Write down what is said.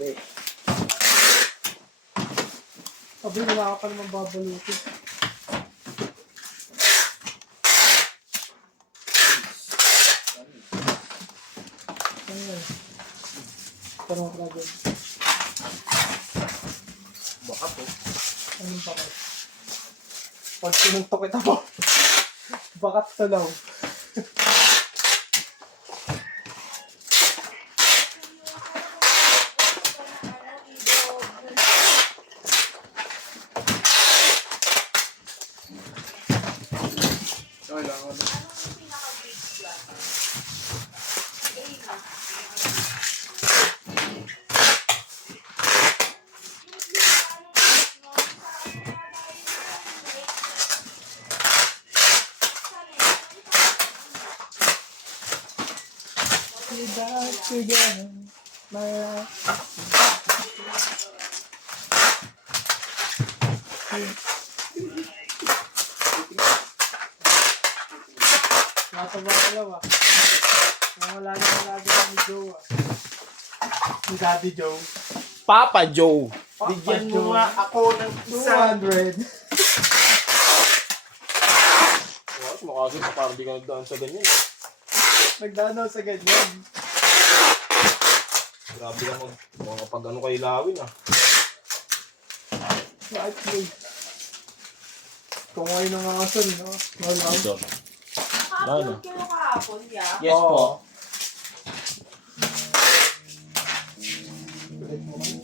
Be. Sabi, wala ka pa naman babalutin. Ano yan? Parang dragon. Baka po. Anong bakat? Pag sinuntok kita po. Bakat talaw. Back together, my life. Nasa bakalaw ah. Wala ni Joe ah. Si Daddy Joe. Papa Joe. Papa Bigyan Joe. mo nga ako ng 200. Wow, sumakasip ka parang di ka nagdaan sa ganyan eh. Nagdanaw sa ganyan. Grabe ka mga pag ano kay Lawin ah. Right place. Kung ngayon ang aso, no? Wala. Kahapon kayo kahapon, yeah. Yes po. Kulit mo kayo.